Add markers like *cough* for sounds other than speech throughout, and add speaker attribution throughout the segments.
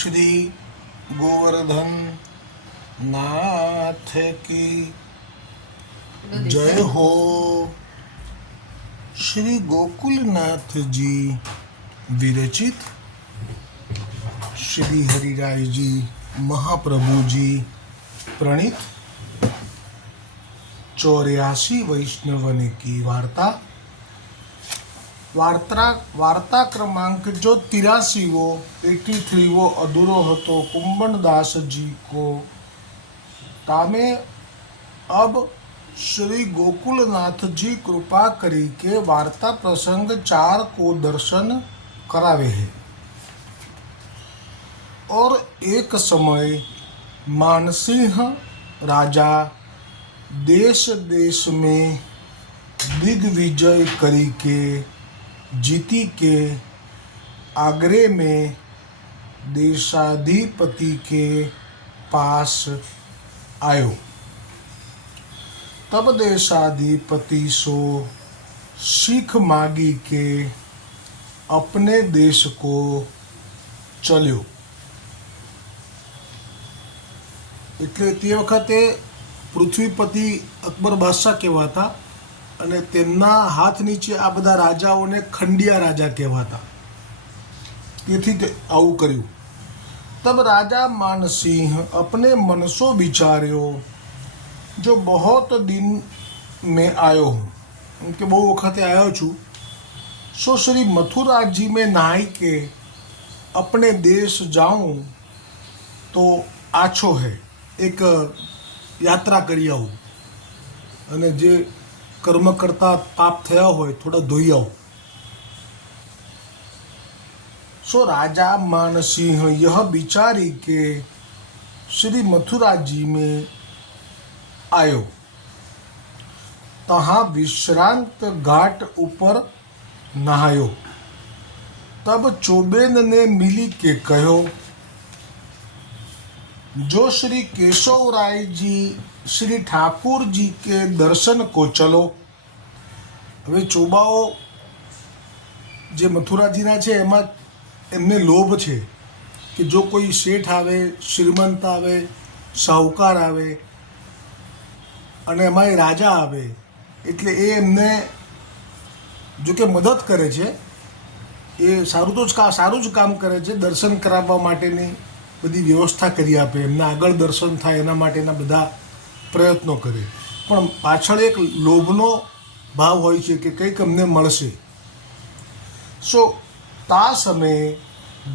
Speaker 1: શ્રી ગોવર્ધન નાથ કી જય હો શ્રી ગોકુલનાથજી વિરચિત શ્રી હરિરાયજી મહાપ્રભુજી પ્રણીત ચોર્યાસી વૈષ્ણવની કી વાર્તા વાર્તા વાર્તા ક્રમાંક જો तिरासी वो एटी थ्री वो अधूरो હતો कुंभनदास जी को तामे अब श्री गोकुलनाथ जी कृपा करी के वार्ता प्रसंग चार को दर्शन करावे है और एक समय मानसिंह राजा देश देश में दिग्विजय करी के जीती के आगरे में देशाधिपति के पास आयो तब देशाधिपति सो सीख मांगी के अपने देश को चल्यो એટલે તે વખતે પૃથ્વીપતિ અકબર બાદશાહ કહેવાતા અને તેમના હાથ નીચે આ બધા રાજાઓને ખંડિયા રાજા કહેવાતા. તેથી તે આવું કર્યું. તબ રાજા માનસિંહ અપને મનસો વિચાર્યો, જો બહોત દિન મેં આવ્યો હું કે બહુ વખતે આવ્યો છું, સો શ્રી મથુરાજી મેં નાઈ કે અપને દેશ જાઉં તો આછો હે, એક યાત્રા કરી આવું. અને જે કર્મ કરતા પાપ થયા હોય થોડા ધોઈ આવો सो राजा मानसिंह यह विचारी के श्री मथुरा जी में आयो तहाँ विश्रांत घाट ऊपर नहायो तब चोबेन ने मिली के कहो जो श्री केशव राय जी श्री ठाकुर जी के दर्शन को चलो હવે ચોબાઓ જે મથુરાજીના છે એમાં એમને લોભ છે કે જો કોઈ શેઠ આવે શ્રીમંત આવે સાહુકાર આવે અને એમાં રાજા આવે એટલે એ એમને જો કે મદદ કરે છે એ સારું તો જ કા સારું જ કામ કરે છે દર્શન કરાવવા માટેની બધી વ્યવસ્થા કરી આપે એમને આગળ દર્શન થાય એના માટેના બધા પ્રયત્નો કરે પણ પાછળ એક લોભનો ભાવ હોય છે કે કંઈક અમને મળશે सो ता समय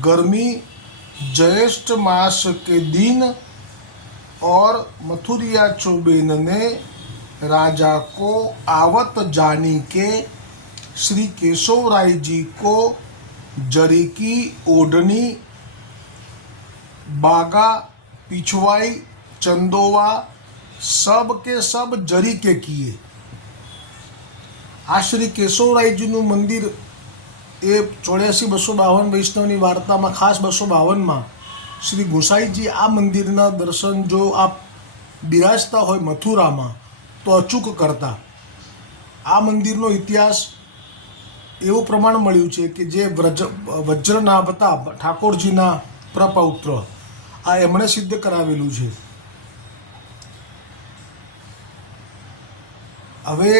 Speaker 1: गर्मी ज्येष्ठ मास के दिन और मथुरिया चौबेन ने राजा को आवत जानी के श्री केशव राय जी को जरी की ओढ़नी बागा पिछवाई चंदोवा सब के सब जरी के किए આ શ્રી કેશવરાયજીનું મંદિર એ ચોર્યાસી બસો બાવન વૈષ્ણવની વાર્તામાં ખાસ બસો બાવનમાં શ્રી ગોસાઈજી આ મંદિરના દર્શન જો આપ બિરાજતા હોય મથુરામાં તો અચૂક કરતા આ મંદિરનો ઇતિહાસ એવું પ્રમાણ મળ્યું છે કે જે વ્રજ વજ્રનાભ હતા ઠાકોરજીના પ્રપૌત્ર આ એમણે સિદ્ધ કરાવેલું છે. હવે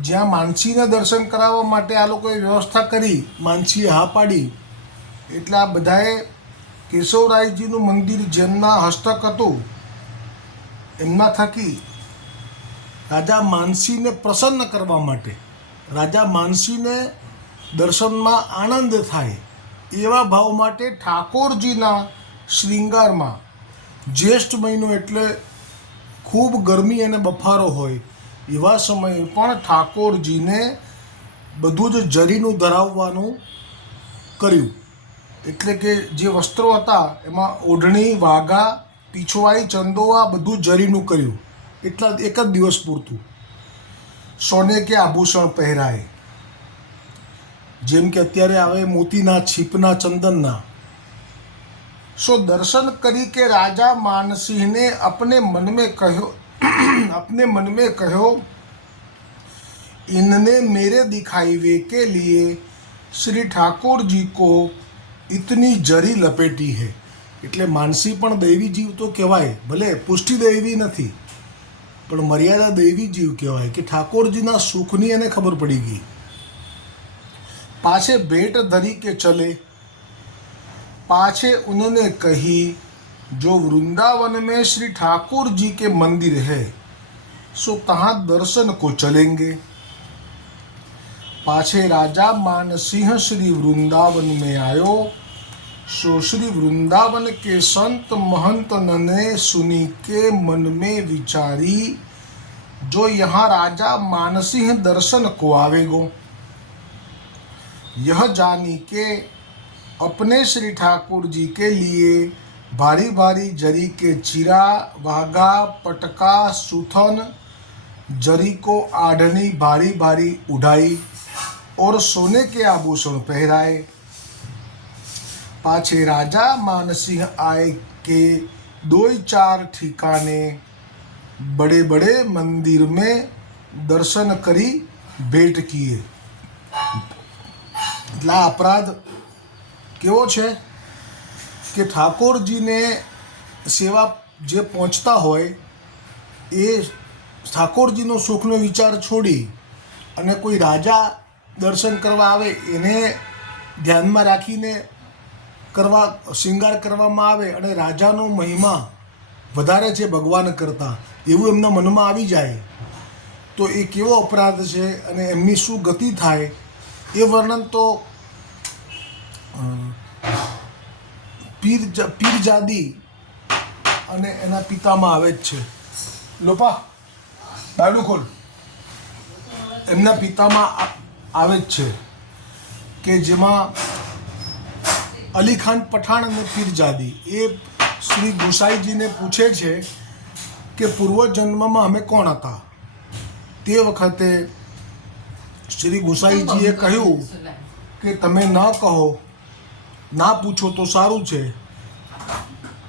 Speaker 1: જ્યાં માનસીને દર્શન કરાવવા માટે આ લોકોએ વ્યવસ્થા કરી, માનસીએ હા પાડી, એટલે આ બધાએ કેશવરાયજીનું મંદિર જેમના હસ્તક હતું, એમના થકી રાજા માનસીને પ્રસન્ન કરવા માટે, રાજા માનસીને દર્શનમાં આનંદ થાય, એવા ભાવ માટે ઠાકોરજીના શૃંગારમાં જ્યેષ્ઠ મહિનો એટલે ખૂબ ગરમી અને બફારો હોય. એવા સમયે પણ ઠાકોરજીને બધું જ જરીનું ધરાવવાનું કર્યું. એટલે કે જે વસ્ત્રો હતા, એમાં ઓઢણી, વાઘા, પીછવાઈ, ચંદોવા બધું જરીનું કર્યું. એટલા એક જ દિવસ પૂરતું. સોને કે આભૂષણ પહેરાય. જેમ કે અત્યારે આવે મોતીના છીપના ચંદનના. સો દર્શન કરી કે રાજા માનસિંહને अपने मन में कहो *clears throat* अपने मन में कहो इनने मेरे दिखाई वे के लिए श्री ठाकुर जी को ઇતની જરી લપેટી હે એટલે માનસી પણ દૈવી જીવ તો કહેવાય ભલે પુષ્ટિ દૈવી નથી પણ મર્યાદા દૈવી જીવ કહેવાય કે ઠાકોરજીના સુખની એને ખબર પડી ગઈ પાછે ભેટ ધરી કે ચલે पाछे उन्होंने कही, जो वृंदावन में श्री ठाकुर जी के मंदिर है, सो तहाँ दर्शन को चलेंगे? पाछे राजा मानसिंह श्री वृंदावन में आयो। सो श्री वृंदावन के संत महंत ने सुनी के मन में विचारी, जो यहाँ राजा मानसिंह दर्शन को आवेगो, यह जानी के अपने श्री ठाकुर जी के लिए भारी भारी जरी के चिरा वागा पटका, सुथन जरी को आढ़नी भारी भारी उड़ाई और सोने के आभूषण पहराए। पाछे राजा मानसिंह आय के दो चार ठिकाने बड़े बड़े मंदिर में दर्शन करी, भेंट किए। अपराध કેવો છે? કે ઠાકોરજીને સેવા જે પહોંચતા હોય, એ ઠાકોરજીનો સુખનો વિચાર છોડી અને કોઈ રાજા દર્શન કરવા આવે, એને ધ્યાનમાં રાખીને કરવા, શૃંગાર કરવામાં આવે અને રાજાનો મહિમા વધારે છે ભગવાન કરતાં. એવું એમના મનમાં આવી જાય. તો એ કેવો અપરાધ છે અને એમની શું ગતિ થાય, એ વર્ણન તો પીર પીરજાદી અને એના પિતામાં આવે જ છે. લોપા બાયડું ખોલ. એમના પિતામાં આવે જ છે કે જેમાં અલી ખાન પઠાણ અને પીરજાદી એ શ્રી ગોસાઈજીને પૂછે છે કે પૂર્વજન્મમાં અમે કોણ હતા? તે વખતે શ્રી ગોસાઈજીએ કહ્યું કે તમે ન કહો ના પૂછો તો સારું છે.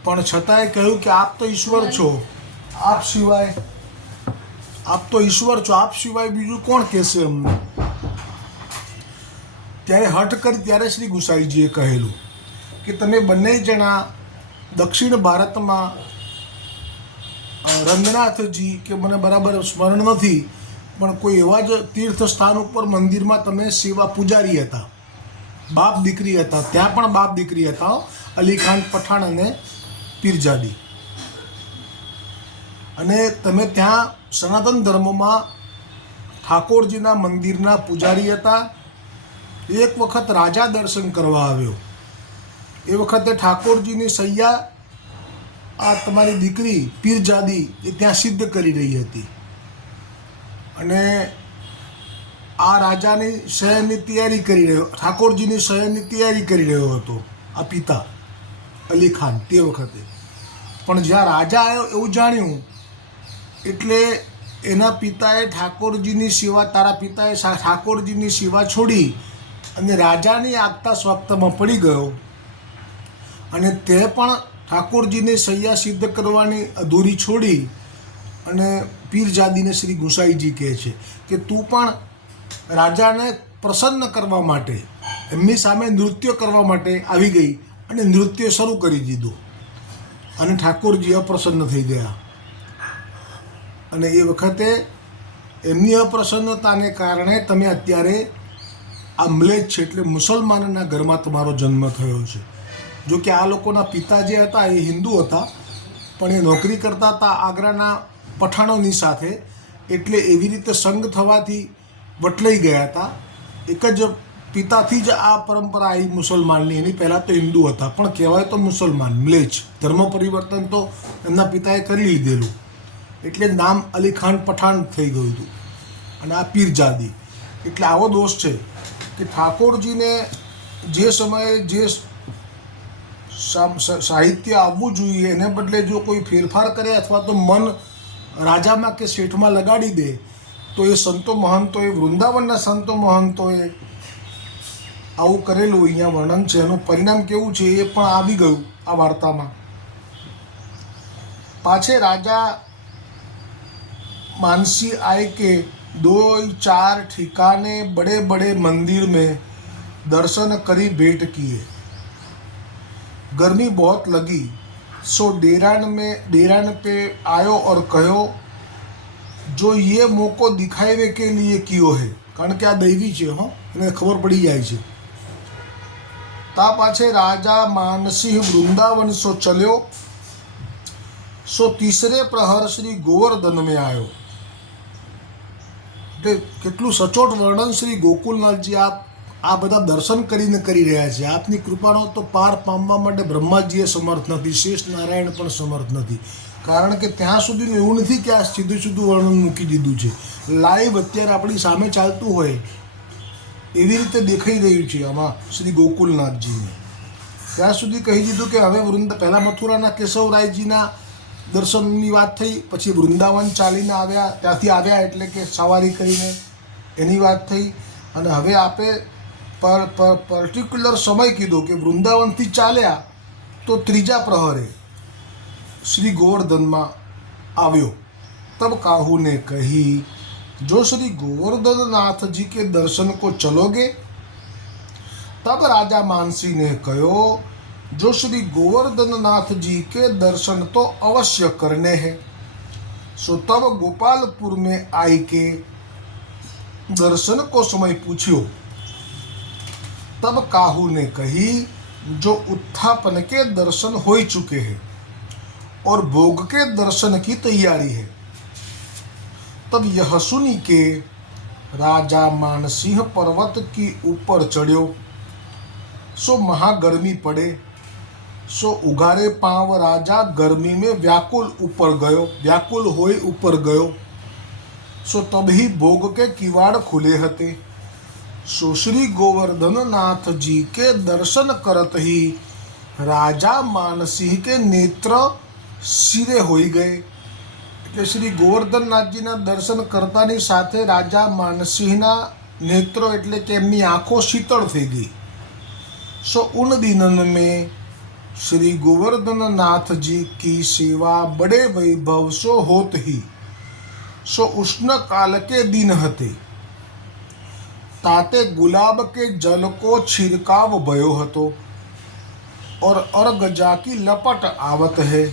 Speaker 1: પણ છતાંય કહ્યું કે આપ તો ઈશ્વર છો. આપ સિવાય, આપ તો ઈશ્વર છો. આપ સિવાય બીજું કોણ કહેશે અમને? ત્યારે હઠ કરી ત્યારે શ્રી ગુસાઈજીએ કહેલું કે તમે બંને જણા દક્ષિણ ભારતમાં રંગનાથજી કે મને બરાબર સ્મરણ નથી, પણ કોઈ એવા જ તીર્થ સ્થાન ઉપર મંદિરમાં તમે સેવા પૂજારી હતા. બાપ દીકરી હતા, ત્યાં પણ બાપ દીકરી હતા અલી ખાન પઠાણ અને પીરજાદી. અને તમે ત્યાં સનાતન ધર્મમાં ઠાકોરજીના મંદિરના પૂજારી હતા. એક વખત રાજા દર્શન કરવા આવ્યો. એ વખતે ઠાકોરજીની સૈયા આ તમારી દીકરી પીરજાદી એ ત્યાં સિદ્ધ કરી રહી હતી. અને આ રાજાની શયનની તૈયારી કરી રહ્યો, ઠાકોરજીની શયનની તૈયારી કરી રહ્યો હતો, આ પિતા, અલી ખાન, તે વખતે. પણ જ્યાં રાજા આવ્યો એવું જાણ્યું, એટલે એના પિતાએ ઠાકોરજીની સેવા, તારા પિતાએ ઠાકોરજીની સેવા છોડી અને રાજાની આગતા સ્વાગતામાં પડી ગયો. અને તે પણ ઠાકોરજીને સૈયા સિદ્ધ કરવાની અધૂરી છોડી અને પીરજાદીને શ્રી ગુસાઈજી કહે છે કે તું પણ રાજાને પ્રસન્ન કરવા માટે, એમની સામે નૃત્ય કરવા માટે આવી ગઈ અને નૃત્ય શરૂ કરી દીધું. અને ઠાકોરજી અપ્રસન્ન થઈ ગયા. અને એ વખતે એમની અપ્રસન્નતાને કારણે તમે અત્યારે આ મ્લેજ છે એટલે મુસલમાનના ઘરમાં તમારો જન્મ થયો છે. જો કે આ લોકોના પિતા જે હતા એ હિન્દુ હતા, પણ એ નોકરી કરતા હતા આગ્રાના પઠાણોની સાથે, એટલે એવી રીતે સંગ થવાથી વટલાઈ ગયા હતા. એક જ પિતાથી જ આ પરંપરા આવી મુસલમાનની. એની પહેલાં તો હિન્દુ હતા, પણ કહેવાય તો મુસલમાન મ્લેચ ધર્મ પરિવર્તન તો એમના પિતાએ કરી લીધેલું. એટલે નામ અલી ખાન પઠાણ થઈ ગયું હતું. અને આ પીરજાદી. એટલે આવો દોષ છે કે ઠાકોરજીને જે સમયે જે સાહિત્ય આવવું જોઈએ, એને બદલે જો કોઈ ફેરફાર કરે અથવા તો મન રાજામાં કે શેઠમાં લગાડી દે તો એ સંતો મહંતોએ વૃંદાવનના સંતો મહંતોએ આવું કરેલું, અહીંયા વર્ણન છે. એનું પરિણામ કેવું છે એ પણ આવી ગયું આ વાર્તામાં. પાછે રાજા માનસી આય કે દો ચાર ઠીકાને બડે બડે મંદિર મેં દર્શન કરી ભેટ કીએ. ગરમી બહોત લગી. સો ડેરાણ મેં डेरान पे आयो और कहो जो ये મોકો દિખાવે કે लिए કિયો હે કારણ કે આ દૈવી છે હો એને ખબર પડી જાય છે તા પાછે રાજા માનસિંહ વૃંદાવન સો ચલ્યો સો તીસરે પ્રહર શ્રી ગોવર્ધન મેં આવ્યો એટલે કેટલું સચોટ વર્ણન શ્રી ગોકુલનાથજી આપ આ બધા દર્શન કરીને કરી રહ્યા છે આપની કૃપાનો તો પાર પામવા માટે બ્રહ્માજીએ સમર્થ નથી શેષ નારાયણ પણ સમર્થ નથી કારણ કે ત્યાં સુધીનું એવું નથી કે આ સીધું સીધું વર્ણન મૂકી દીધું છે. લાઈવ અત્યારે આપણી સામે ચાલતું હોય એવી રીતે દેખાઈ રહ્યું છે આમાં શ્રી ગોકુલનાથજીને. ત્યાં સુધી કહી દીધું કે હવે વૃંદ પહેલાં મથુરાના કેશવરાયજીના દર્શનની વાત થઈ, પછી વૃંદાવન ચાલીને આવ્યા, ત્યાંથી આવ્યા એટલે કે સવારી કરીને એની વાત થઈ. અને હવે આપે પર પર્ટિક્યુલર સમય કીધો કે વૃંદાવનથી ચાલ્યા તો ત્રીજા પ્રહરે શ્રી ગોવર્ધનમાં આવ્યો તબ કાહू ने कही जो श्री गोवर्धन नाथ जी के दर्शन को चलोगे तब राजा मानसी ने कहो जो श्री गोवर्धन नाथ जी के दर्शन तो अवश्य करने हैं सो तब गोपालपुर में आई के दर्शन को समय पूछ्यो तब काहू ने कही जो उत्थापन के दर्शन हो चुके हैं और भोग के दर्शन की तैयारी है। तब यह सुनी के राजा मानसिंह पर्वत की ऊपर चढ़्यो। सो महागर्मी पड़े, सो उगारे पाँव राजा गर्मी में व्याकुल ऊपर गयो, व्याकुल होय ऊपर गयो। सो तभी भोग के किवाड़ खुले हते। सो श्री गोवर्धन नाथ जी के दर्शन करत ही राजा मानसिंह के नेत्र સિરે હોઈ ગયે એટલે શ્રી ગોવર્ધનનાથજીના દર્શન કરતાની સાથે રાજા માનસિંહના નેત્રો એટલે કે એમની આંખો શીતળ થઈ ગઈ સો ઉન દિનન में श्री गोवर्धन नाथ जी की सेवा बड़े वैभव सो होत ही सो उष्ण काल के दिन हते ताते गुलाब के जल को छिड़काव भयो હતો और अर्घ जाकी लपट आवत है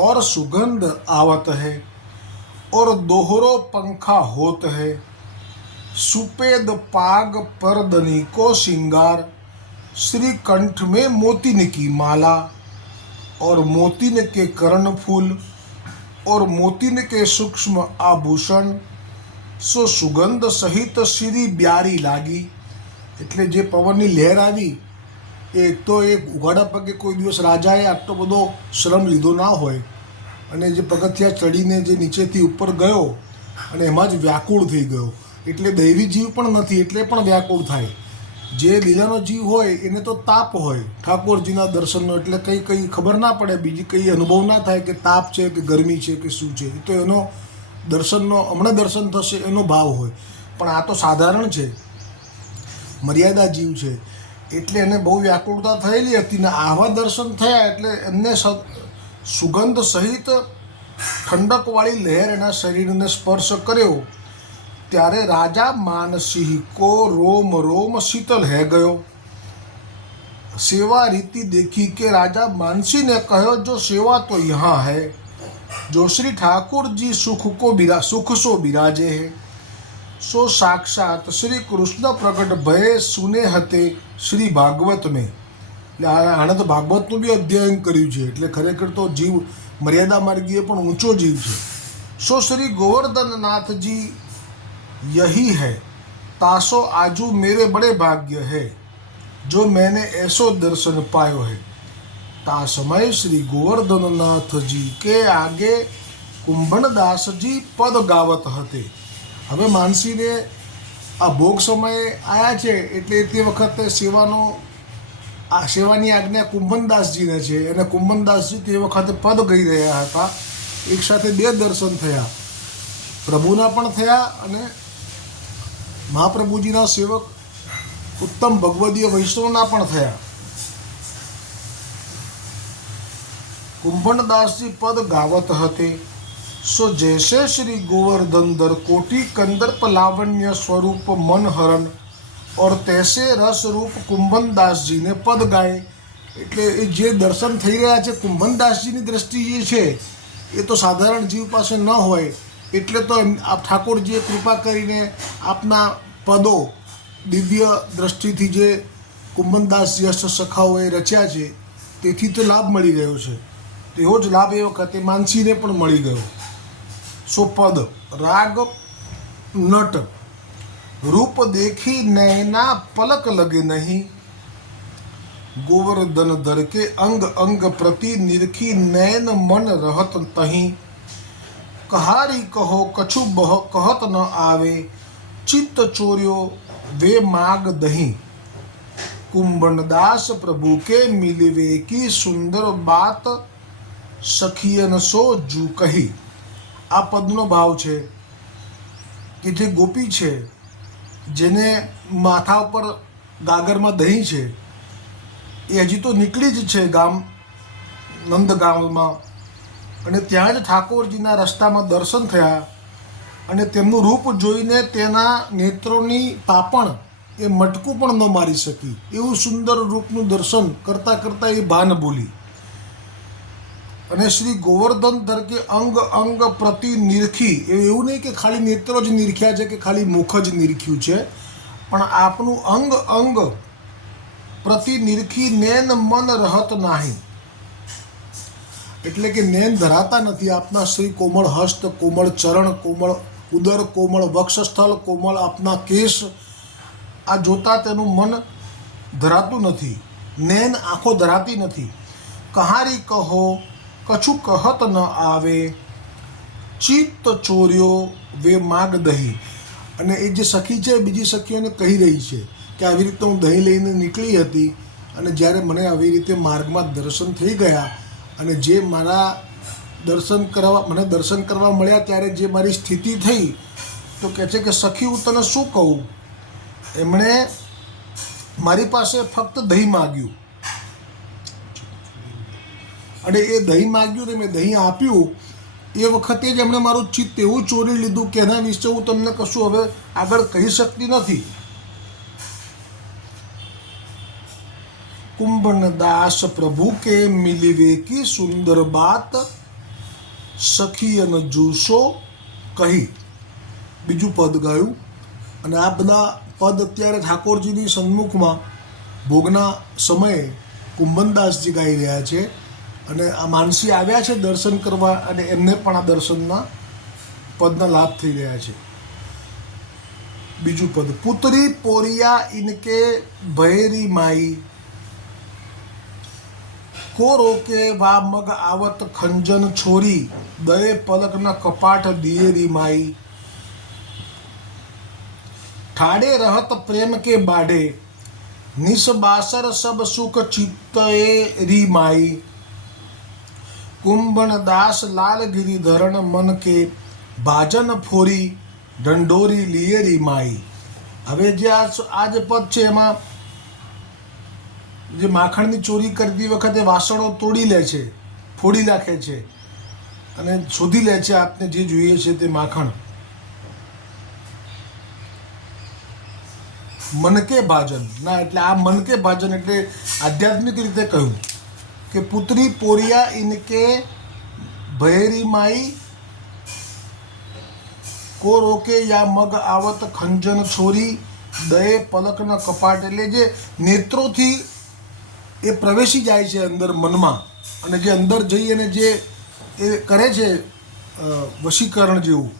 Speaker 1: और सुगंध आवत है और दोहरो पंखा होत है सुपेद पाग परदनी को श्रृंगार श्री कंठ में मोतिन की माला और मोतिन के कर्ण फूल और मोतिन के सूक्ष्म आभूषण સો સુગંધ સહિત શ્રી બ્યારી લાગી એટલે જે પવનની લહેર આવી એ એક તો એ ઉઘાડા પગે કોઈ દિવસ રાજાએ આટલો બધો શ્રમ લીધો ના હોય. અને જે પગથિયા ચડીને જે નીચેથી ઉપર ગયો, અને એમાં જ વ્યાકુળ થઈ ગયો. એટલે દૈવી જીવ પણ નથી, એટલે પણ વ્યાકુળ થાય. જે લીલાનો જીવ હોય, એને તો તાપ હોય. ઠાકોરજીના દર્શનનો એટલે કંઈ કંઈ ખબર ના પડે, બીજી કંઈ અનુભવ ના થાય કે તાપ છે કે ગરમી છે કે શું છે. તો એનો દર્શનનો, હમણાં દર્શન થશે એનો ભાવ હોય. પણ આ તો સાધારણ છે. મર્યાદા જીવ છે. એટલે એને બહુ વ્યાકુળતા થયેલી હતી ને આવા દર્શન થયા એટલે એમને સુગંધ સહિત ઠંડકવાળી લહેર એના શરીરને સ્પર્શ કર્યો. ત્યારે રાજા માનસિંહ કો રોમ રોમ શીતલ હે ગયો. સેવા રીતિ દેખી કે રાજા માનસિંહને કહ્યો, જો સેવા તો યહાં હૈ, જો શ્રી ઠાકુરજી સુખ કો બિરા સુખ સો બિરાજે હૈ. સો સાક્ષાત શ્રી કૃષ્ણ પ્રગટ ભયે સુને હતે શ્રી ભાગવતને. એટલે આણે તો ભાગવતનું બી અધ્યયન કર્યું છે, એટલે ખરેખર તો જીવ મર્યાદા માર્ગીએ પણ ઊંચો જીવ છે. સો શ્રી ગોવર્ધનનાથજી, યહી હૈ, તાસો આજુ મેરે બડે ભાગ્ય હૈ, જો મેને એસો દર્શન પાયો હૈ. તા સમય શ્રી ગોવર્ધનનાથજી કે આગે કુંભણદાસજી પદ ગાવત હતે. હવે માનસીને આ ભોગ સમયે આવ્યા છે એટલે તે વખતે સેવાનો આ સેવાની આજ્ઞા કુંભનદાસજીને છે અને કુંભનદાસજી તે વખતે પદ ગઈ રહ્યા હતા. એક સાથે બે દર્શન થયા. પ્રભુના પણ થયા અને મહાપ્રભુજીના સેવક ઉત્તમ ભગવદીય વૈષ્ણવના પણ થયા. કુંભણદાસજી પદ ગાવત હતે. સો જૈસે શ્રી ગોવર્ધન દર કોટી કંદર્પ લાવણ્ય સ્વરૂપ મનહરણ ઓર તૈસે રસરૂપ કુંભનદાસજીને પદ ગાય. એટલે એ જે દર્શન થઈ રહ્યા છે, કુંભનદાસજીની દ્રષ્ટિ જે છે, એ તો સાધારણ જીવ પાસે ન હોય. એટલે તો આપ ઠાકોરજીએ કૃપા કરીને આપના પદો દિવ્ય દ્રષ્ટિથી જે કુંભનદાસ યશ સખાઓએ રચ્યા છે, તેથી તો લાભ મળી રહ્યો છે. તેવો જ લાભ એ વખતે માનસીને પણ મળી ગયો. સો પદ રાગ નટ રૂપ દેખી નૈના પલક લગે નહીં ગોવર્ધન ધર કે અંગ અંગ પ્રતિ નિરખી નૈન મન રહત તહીં કહારી કહો કછુ બહ કહત ન આવે ચિત્ત ચોર્યો વે માગ દહીં કુંભનદાસ પ્રભુ કે મિલવે કી સુંદર બાત સખિયન સો જુ કહી આ પદનો ભાવ છે કે જે ગોપી છે, જેને માથા ઉપર ગાગરમાં દહીં છે, એ હજી તો નીકળી જ છે ગામ નંદગામમાં અને ત્યાં જ ઠાકોરજીના રસ્તામાં દર્શન થયા અને તેમનું રૂપ જોઈને તેના નેત્રોની પાપણ એ મટકું પણ ન મારી શકી. એવું સુંદર રૂપનું દર્શન કરતાં કરતાં એ ભાન બોલી. અને શ્રી ગોવર્ધન તરીકે અંગ અંગ પ્રતિ નિરખી. એવું નહીં કે ખાલી નેત્રો જ નિરખ્યા છે કે ખાલી મુખ જ નિરખ્યું છે. પણ આપનું અંગ અંગ પ્રતિ નિરખી નેન મન રહત નાહી. એટલે કે નેન ધરાતા નથી આપના શ્રી કોમળ હસ્ત, કોમળ ચરણ, કોમળ ઉદર, કોમળ વક્ષસ્થળ, કોમળ આપના કેશ. આ જોતા તેનું મન ધરાતું નથી. નેન આંખો ધરાતી નથી. કહારી કહો કછું કહત ન આવે, ચિત્ત ચોર્યો વે માગ દહીં. અને એ જે સખી છે, બીજી સખીઓને કહી રહી છે કે આવી રીતે હું દહીં લઈને નીકળી હતી અને જ્યારે મને આવી રીતે માર્ગમાં દર્શન થઈ ગયા અને જે મારા દર્શન કરવા, મને દર્શન કરવા મળ્યા ત્યારે જે મારી સ્થિતિ થઈ, તો કહે છે કે, સખી, હું તને શું કહું? એમણે મારી પાસે ફક્ત દહીં માગ્યું. અને એ દહીં માગ્યું ને મેં દહીં આપ્યું. એ વખતે જ એમણે મારું ચિત્ત એવું ચોરી લીધું કે એના વિશે હું તમને કશું હવે આગળ કહી શકતી નથી. કુંભન દાસ પ્રભુ કે મિલી વેકી સુંદર બાત સખી અને જુસો કહી. બીજું પદ ગાયું. અને આ બધા પદ અત્યારે ઠાકોરજીની સન્મુખમાં ભોગના સમયે કુંભનદાસજી ગાઈ રહ્યા છે. અને આ માનસી આવ્યા છે દર્શન કરવા અને એમને પણ આ દર્શનના પદના લાભ થઈ રહ્યા છે. બીજું પદ, પુત્રી પોરિયા ઇનકે ભૈરી માઈ. કો રોકે વા મગ આવત ખંજન છોરી, દયે પલકના કપાટ દિયેરી માઈ. ઠાડે રહત પ્રેમ કે બાડે નિસબાસર સબ સુખ ચિત્તએ રી માઈ. કુંભણ દાસ લાલ ગિરિધરણ મન કે ભાજન ફોરી ઢંઢોરી લિયેરી માઈ. હવે જે આ જે પદ છે એમાં જે માખણની ચોરી કરતી વખતે વાસણો તોડી લે છે, ફોડી નાખે છે અને શોધી લે છે આપને જે જોઈએ છે તે માખણ. મનકે ભાજન. ના, એટલે આ મનકે ભાજન એટલે આધ્યાત્મિક રીતે કહ્યું. કે પુત્રી પોરિયા ઇનકે ભૈરી માઈ કો રોકે યા મગ આવત ખંજન છોરી, દયે પલકના કપાટ. એટલે જે નેત્રોથી એ પ્રવેશી જાય છે અંદર મનમાં. અને જે અંદર જઈ અને જે એ કરે છે વશીકરણ જેવું,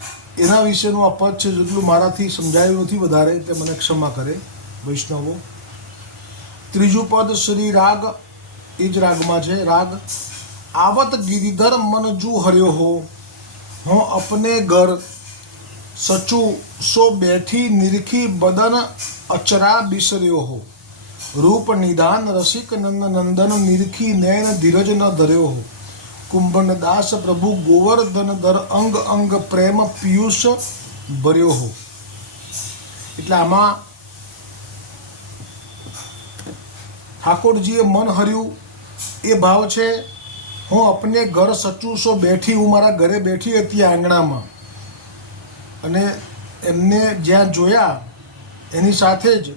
Speaker 1: એના વિશેનું આ પદ છે જેટલું મારાથી સમજાયું નથી વધારે, તે મને ક્ષમા કરે, વૈષ્ણવો. ત્રીજું પદ શ્રી રાગ એ જ રાગમાં છે, રાગ, આવત ગિરિધર મન જુ હર્યો હો, હું અપને ઘર સચુ સો બેઠી નિરખી બદન અચરા બિસર્યો હો, રૂપ નિદાન રસિક નંદ નંદન નિરખી નયન ધીરજ ન ધર્યો હો, કુંભન દાસ પ્રભુ ગોવર્ધન દર અંગ અંગ પ્રેમ પિયુષ ભર્યો હો. એટલે આમાં ઠાકોરજીએ મન હર્યું એ ભાવ છે, હું અપને ઘર સચું સો બેઠી, હું મારા ઘરે બેઠી હતી આંગણામાં. અને એમને જ્યાં જોયા, એની સાથે જ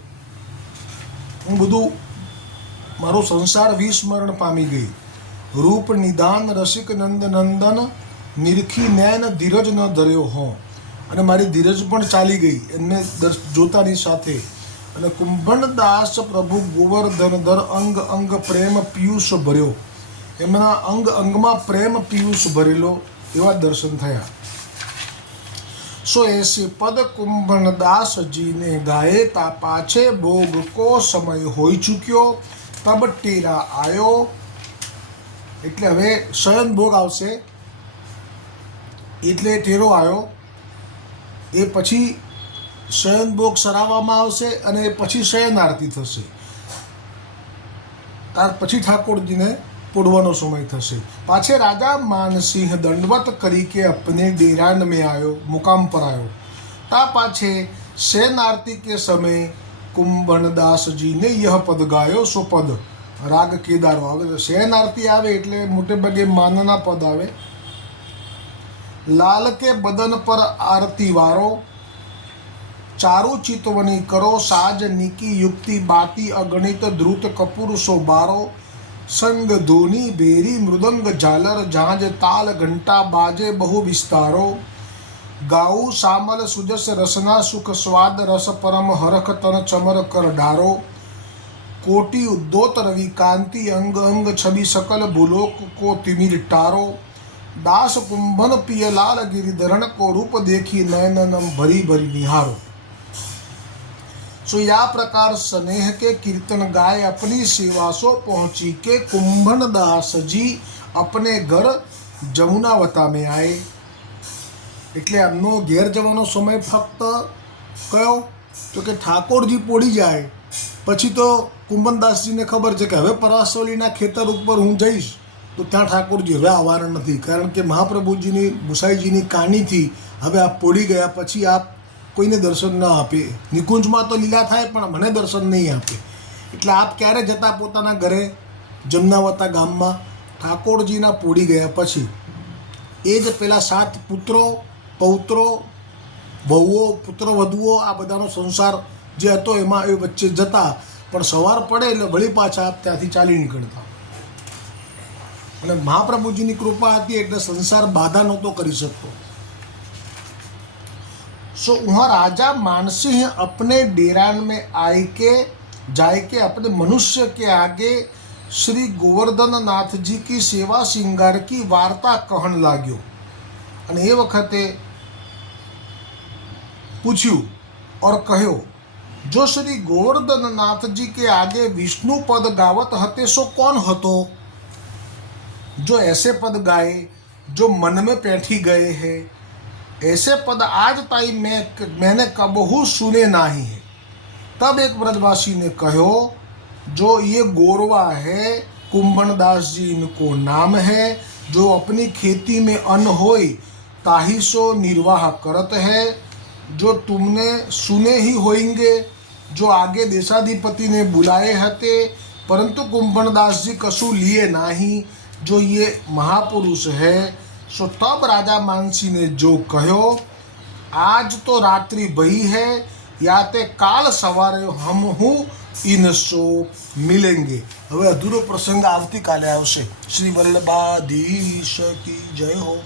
Speaker 1: હું બધું, મારો સંસાર વિસ્મરણ પામી ગઈ. રૂપ નિદાન રસિક નંદ નંદન, નિરખી નૈન ધીરજ ન ધર્યો હો. અને મારી ધીરજ પણ ચાલી ગઈ એમને જોતાની સાથે. અને કુંભણદાસ પ્રભુ ગોવર્ધનધર અંગ અંગ પ્રેમ પિયુષ ભર્યો. એમના અંગ અંગમાં પ્રેમ પિયુષ ભરેલો એવા દર્શન થયા. સો એસી પદ કુંભણદાસજીને ગાયે તા પાછે ભોગ કો સમય હોઈ ચૂક્યો, તબ ટેરા આવ્યો એટલે હવે શયન ભોગ આવશે. એટલે ટેરો આવ્યો એ પછી શયનભોગ સરાવવામાં આવશે અને પછી શયન આરતી થશે. ત્યાર પછી ઠાકોરજીને પૂરવાનો સમય થશે. પાછે રાજા માનસિંહ દંડવત કરી કે અપને ડેરાન મેં આવ્યો મુકામ પર આવ્યો તા પાછે શયન આરતી કે સમય કુંભણદાસજીને યહ પદ ગાયો સો પદ. રાગ કેદારો આવે શયન આરતી આવે એટલે મોટે ભાગે માનના પદ આવે. લાલ કે બદન પર આરતી વારો ચારુ ચિતવની કરો સાજ નિકી યુક્તિ બાતી અગણિત ધ્રુત કપૂર સો બારો સંગ ધોની ભેરી મૃદંગ ઝાલર ઝાંઝ તાલ ઘંટા બાજે બહુ વિસ્તારો ગાઉ સામલ સુજસ રસના સુખ સ્વાદ રસ પરમ હરખ તન ચમર કર ડારો કોટી ઉદ્દોત રવિ કાંતિ અંગ અંગ છબી સકલ ભૂલોક કો तिमिर टारो दास कुंभन पिय लाल गिरिधरण को रूप देखी नयननम भरी भरी निहारो सो या प्रकार स्नेह के कीर्तन गाय अपनी सेवा सो पहुंची के कुंभन दास जी अपने घर जमुनावता में आए એટલે એમનો ઘેર જવાનો સમય ફક્ત કયો તો કે ઠાકોરજી પોડી જાય પછી તો કુંભનદાસજીને ખબર છે કે હવે પરાસોલીના ખેતર ઉપર હું જઈશ તો ત્યાં ઠાકોરજી હવે આવવાના નથી કારણ કે મહાપ્રભુજીની મુસાઈજીની કાનીથી હવે આપ પોડી ગયા પછી આપ કોઈને દર્શન ન આપે. નિકુંજમાં તો લીલા થાય, પણ મને દર્શન નહીં આપે. એટલે આપ ક્યારે જતા પોતાના ઘરે? જમનાવતા ગામમાં ઠાકોરજીના પોડી ગયા પછી. એ જ પેલા સાત પુત્રો, પૌત્રો, વહુઓ, પુત્રવધુઓ આ બધાનો સંસાર જે હતો એમાં એ વચ્ચે જતા. પણ સવાર પડે એટલે વળી પાછા આપ ત્યાંથી ચાલી નીકળતા. અને મહાપ્રભુજીની કૃપા હતી એટલે સંસાર બાધા નહોતો કરી શકતો. सो वहाँ राजा मानसिंह अपने डेरान में आए के जाए के अपने मनुष्य के आगे श्री गोवर्धन नाथ जी की सेवा श्रृंगार की वार्ता कहन लाग्यो અને એ વખતે પૂછ્યું और કહ્યો જો શ્રી गोवर्धन नाथ जी के आगे विष्णु पद गावत हते सो कौन हतो जो ऐसे पद गाए जो मन में बैठी गए हैं ऐसे पद आज ताई मैं मैंने कबहू सुने नहीं है। तब एक ब्रजवासी ने कहो, जो ये गोरवा है, कुंभनदास जी इनको नाम है, जो अपनी खेती में अन्न होय ताही सो निर्वाह करत है। जो तुमने सुने ही होंगे जो आगे देशाधिपति ने बुलाए हते, परंतु कुंभनदास जी कशु लिए नहीं, जो ये महापुरुष है सो तब राजा मानसी ने जो कहो आज तो रात्रि भई है या ते કાલ સવારે હમ હું ઇનસો મિલેંગે હવે અધૂરો પ્રસંગ આવતીકાલે આવશે શ્રી વલ્લભાધીશ કી જય હો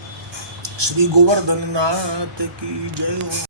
Speaker 1: શ્રી ગોવર્ધનનાથ કી જય હો